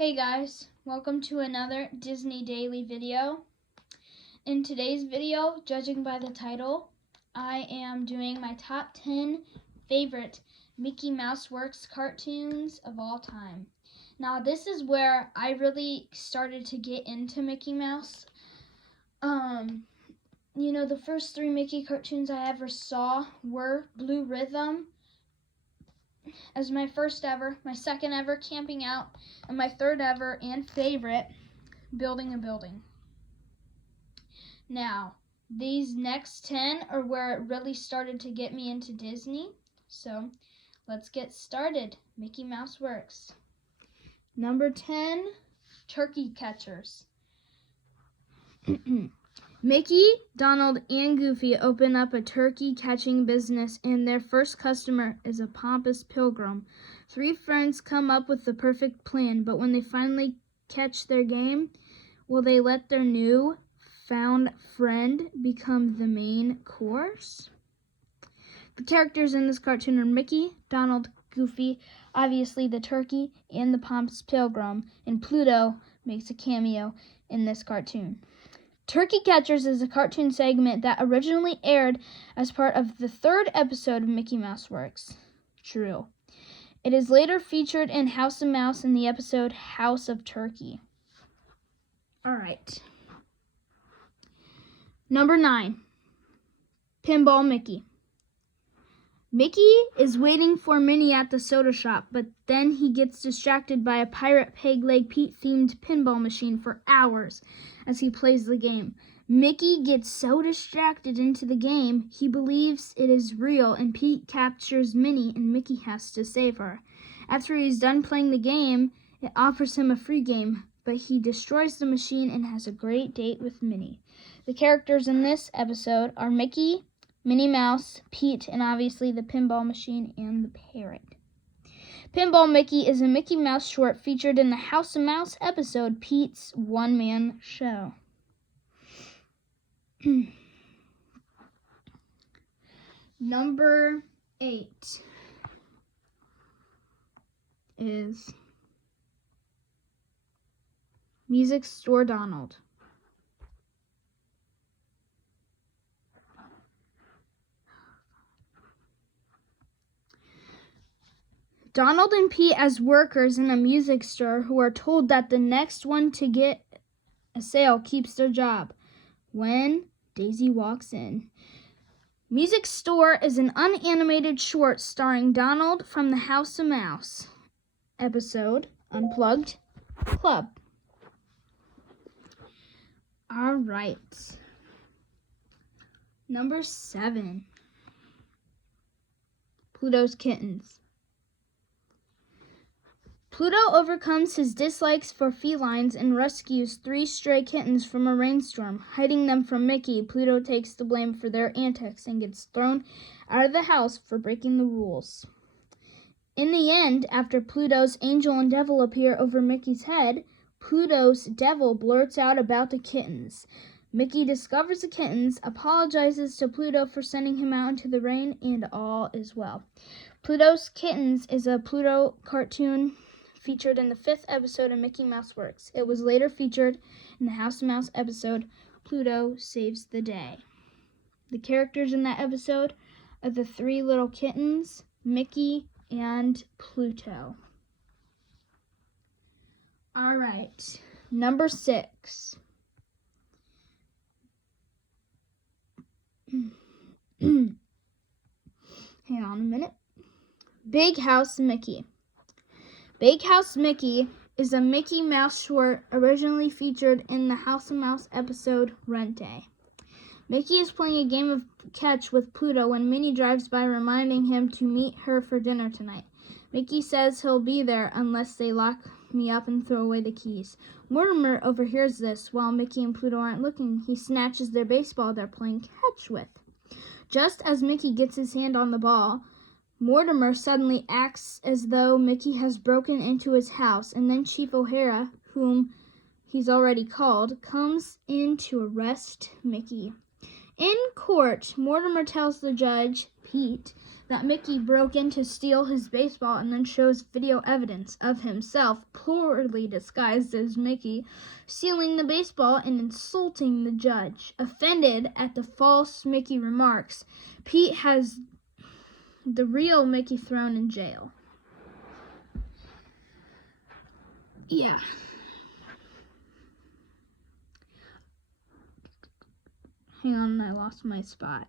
Hey guys, welcome to another Disney Daily video. In today's video, judging by the title, I am doing my top 10 favorite Mickey Mouse Works cartoons of all time. Now this is where I really started to get into Mickey Mouse. The first 3 Mickey cartoons I ever saw were Blue Rhythm as my first ever, my second ever, Camping Out, and my third ever and favorite, Building a Building. Now, these next 10 are where it really started to get me into Disney. So, let's get started. Mickey Mouse Works. Number 10, Turkey Catchers. Mickey, Donald, and Goofy open up a turkey catching business, and their first customer is a pompous pilgrim. 3 friends come up with the perfect plan, but when they finally catch their game, will they let their new found friend become the main course? The characters in this cartoon are Mickey, Donald, Goofy, obviously the turkey, and the pompous pilgrim, and Pluto makes a cameo in this cartoon. Turkey Catchers is a cartoon segment that originally aired as part of the 3rd episode of Mickey Mouse Works. True. It is later featured in House of Mouse in the episode House of Turkey. Alright. Number 9. Pinball Mickey. Mickey is waiting for Minnie at the soda shop, but then he gets distracted by a Pirate Peg Leg Pete themed pinball machine for hours as he plays the game. Mickey gets so distracted into the game, he believes it is real, and Pete captures Minnie and Mickey has to save her. After he's done playing the game, it offers him a free game, but he destroys the machine and has a great date with Minnie. The characters in this episode are Mickey, Minnie Mouse, Pete, and obviously the pinball machine and the parrot. Pinball Mickey is a Mickey Mouse short featured in the House of Mouse episode Pete's One-Man Show. Number 8 is Music Store Donald. Donald and Pete as workers in a music store who are told that the next one to get a sale keeps their job when Daisy walks in. Music Store is an unanimated short starring Donald from the House of Mouse episode Unplugged Club. All right. Number 7. Pluto's Kittens. Pluto overcomes his dislikes for felines and rescues 3 stray kittens from a rainstorm. Hiding them from Mickey, Pluto takes the blame for their antics and gets thrown out of the house for breaking the rules. In the end, after Pluto's angel and devil appear over Mickey's head, Pluto's devil blurts out about the kittens. Mickey discovers the kittens, apologizes to Pluto for sending him out into the rain, and all is well. Pluto's Kittens is a Pluto cartoon featured in the 5th episode of Mickey Mouse Works. It was later featured in the House of Mouse episode, Pluto Saves the Day. The characters in that episode are the 3 little kittens, Mickey, and Pluto. All right, number 6. Hang on a minute. Big House Mickey. Big House Mickey is a Mickey Mouse short originally featured in the House of Mouse episode Rent Day. Mickey is playing a game of catch with Pluto when Minnie drives by reminding him to meet her for dinner tonight. Mickey says he'll be there unless they lock me up and throw away the keys. Mortimer overhears this. While Mickey and Pluto aren't looking, he snatches their baseball they're playing catch with. Just as Mickey gets his hand on the ball, Mortimer suddenly acts as though Mickey has broken into his house, and then Chief O'Hara, whom he's already called, comes in to arrest Mickey. In court, Mortimer tells the judge, Pete, that Mickey broke in to steal his baseball and then shows video evidence of himself, poorly disguised as Mickey, stealing the baseball and insulting the judge. Offended at the false Mickey remarks, Pete has the real Mickey thrown in jail. Yeah. Hang on, I lost my spot.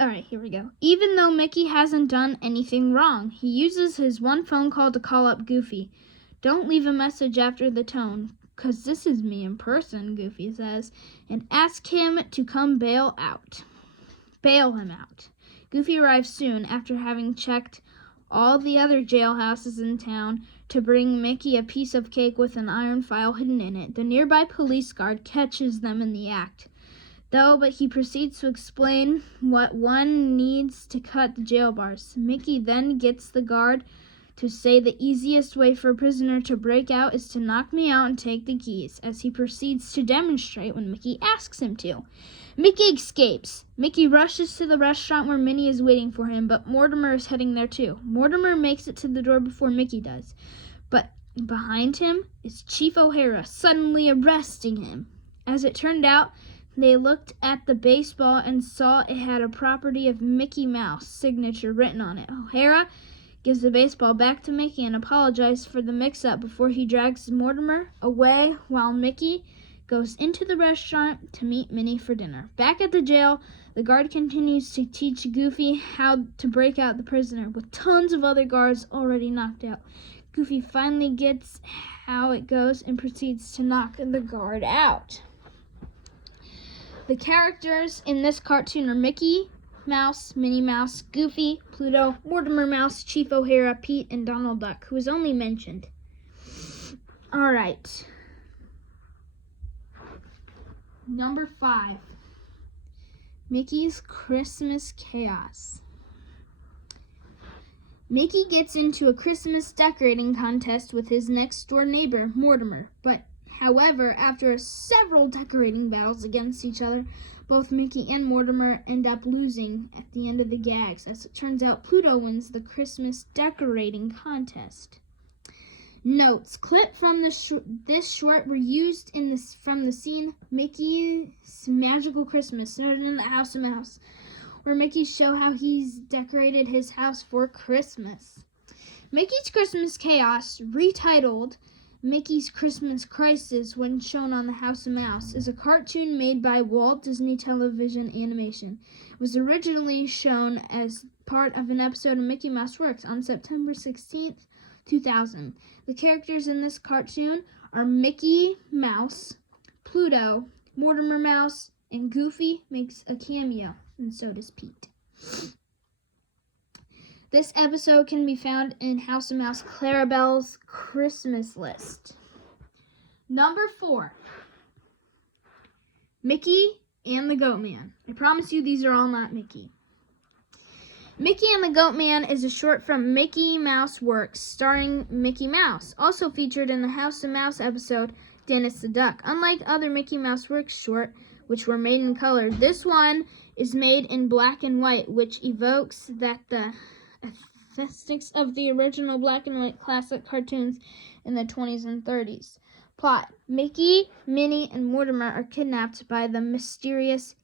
Alright, here we go. Even though Mickey hasn't done anything wrong, he uses his one phone call to call up Goofy. Don't leave a message after the tone, 'cause this is me in person, Goofy says, and ask him to come bail him out. Goofy arrives soon after having checked all the other jailhouses in town to bring Mickey a piece of cake with an iron file hidden in it. The nearby police guard catches them in the act, but he proceeds to explain what one needs to cut the jail bars. Mickey then gets the guard to say the easiest way for a prisoner to break out is to knock me out and take the keys, as he proceeds to demonstrate when Mickey asks him to. Mickey escapes. Mickey rushes to the restaurant where Minnie is waiting for him, but Mortimer is heading there too. Mortimer makes it to the door before Mickey does, but behind him is Chief O'Hara, suddenly arresting him. As it turned out, they looked at the baseball and saw it had a property of Mickey Mouse signature written on it. O'Hara gives the baseball back to Mickey and apologizes for the mix-up before he drags Mortimer away while Mickey goes into the restaurant to meet Minnie for dinner. Back at the jail, the guard continues to teach Goofy how to break out the prisoner, with tons of other guards already knocked out. Goofy finally gets how it goes and proceeds to knock the guard out. The characters in this cartoon are Mickey Mouse, Minnie Mouse, Goofy, Pluto, Mortimer Mouse, Chief O'Hara, Pete, and Donald Duck, who is only mentioned. Alright. Number 5. Mickey's Christmas Chaos. Mickey gets into a Christmas decorating contest with his next-door neighbor, Mortimer, However, after several decorating battles against each other, both Mickey and Mortimer end up losing at the end of the gags. As it turns out, Pluto wins the Christmas decorating contest. Notes: clip from this short were used from the scene Mickey's Magical Christmas, noted in the House of Mouse, where Mickey shows how he's decorated his house for Christmas. Mickey's Christmas Chaos, retitled Mickey's Christmas Crisis when shown on the House of Mouse, is a cartoon made by Walt Disney Television Animation. It was originally shown as part of an episode of Mickey Mouse Works on September 16th, 2000. The characters in this cartoon are Mickey Mouse, Pluto, Mortimer Mouse, and Goofy makes a cameo, and so does Pete. This episode can be found in House of Mouse Clarabelle's Christmas List. Number 4. Mickey and the Goat Man. I promise you these are all not Mickey. Mickey and the Goat Man is a short from Mickey Mouse Works, starring Mickey Mouse, also featured in the House of Mouse episode Dennis the Duck. Unlike other Mickey Mouse Works short, which were made in color, this one is made in black and white, which evokes the aesthetics of the original black and white classic cartoons in the 20s and 30s. Plot: Mickey, Minnie, and Mortimer are kidnapped by the mysterious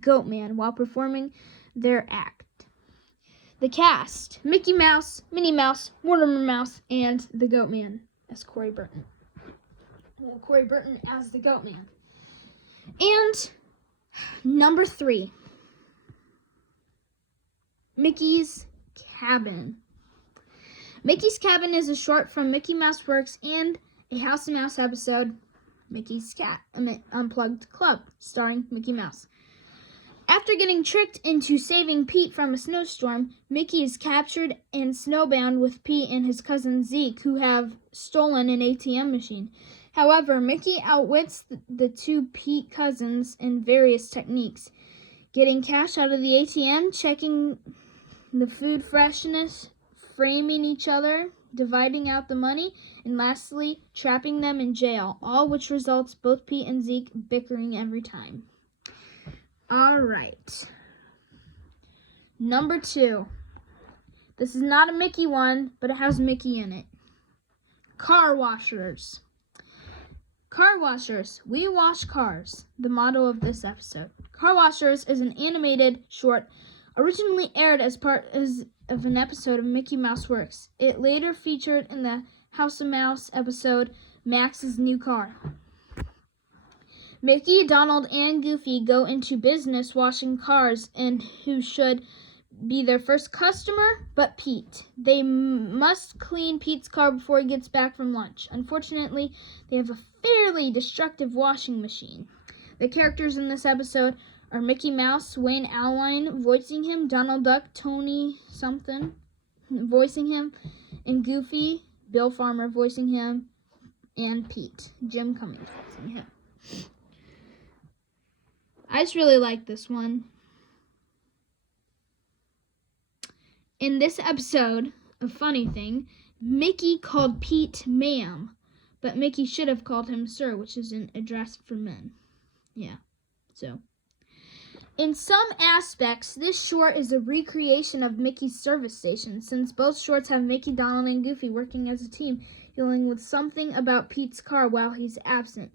Goat Man while performing their act. The cast: Mickey Mouse, Minnie Mouse, Mortimer Mouse, and the Goat Man as Corey Burton. Corey Burton as the Goat Man. And number 3. Mickey's Cabin. Mickey's Cabin is a short from Mickey Mouse Works and a House of Mouse episode, Mickey's Unplugged Club, starring Mickey Mouse. After getting tricked into saving Pete from a snowstorm, Mickey is captured and snowbound with Pete and his cousin Zeke, who have stolen an ATM machine. However, Mickey outwits the two Pete cousins in various techniques, getting cash out of the ATM, checking the food freshness, framing each other, dividing out the money, and lastly, trapping them in jail, all which results both Pete and Zeke bickering every time. All right. Number 2. This is not a Mickey one, but it has Mickey in it. Car washers. Car washers. We wash cars. The motto of this episode. Car Washers is an animated short originally aired as part of an episode of Mickey Mouse Works. It later featured in the House of Mouse episode Max's New Car. Mickey, Donald, and Goofy go into business washing cars, and who should be their first customer but Pete. They must clean Pete's car before he gets back from lunch. Unfortunately, they have a fairly destructive washing machine. The characters in this episode are Mickey Mouse, Wayne Allwine voicing him, Donald Duck, Tony something voicing him, and Goofy, Bill Farmer voicing him, and Pete, Jim Cummings voicing him. I just really like this one. In this episode, a funny thing, Mickey called Pete ma'am, but Mickey should have called him sir, which is an address for men. Yeah, so. In some aspects, this short is a recreation of Mickey's service station, since both shorts have Mickey, Donald, and Goofy working as a team, dealing with something about Pete's car while he's absent,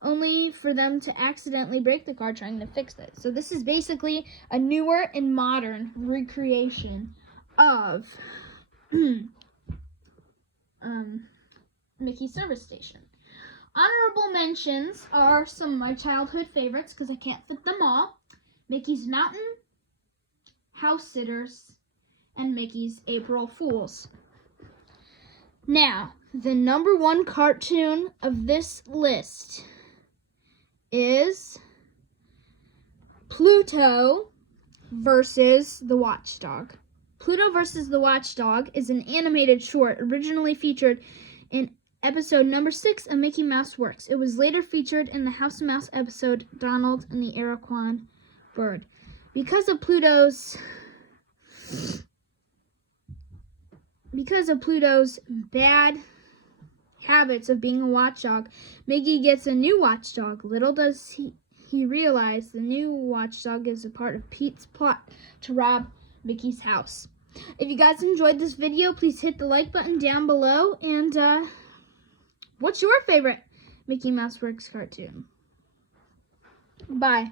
only for them to accidentally break the car trying to fix it. So this is basically a newer and modern recreation of Mickey's service station. Honorable mentions are some of my childhood favorites, because I can't fit them all. Mickey's Mountain, House Sitters, and Mickey's April Fools. Now, the number 1 cartoon of this list is Pluto versus the Watchdog. Pluto versus the Watchdog is an animated short originally featured in episode number 6 of Mickey Mouse Works. It was later featured in the House of Mouse episode Donald and the Iroquois Bird. Because of Pluto's bad habits of being a watchdog, Mickey gets a new watchdog. Little does he realize the new watchdog is a part of Pete's plot to rob Mickey's house. If you guys enjoyed this video, please hit the like button down below. And what's your favorite Mickey Mouse Works cartoon? Bye.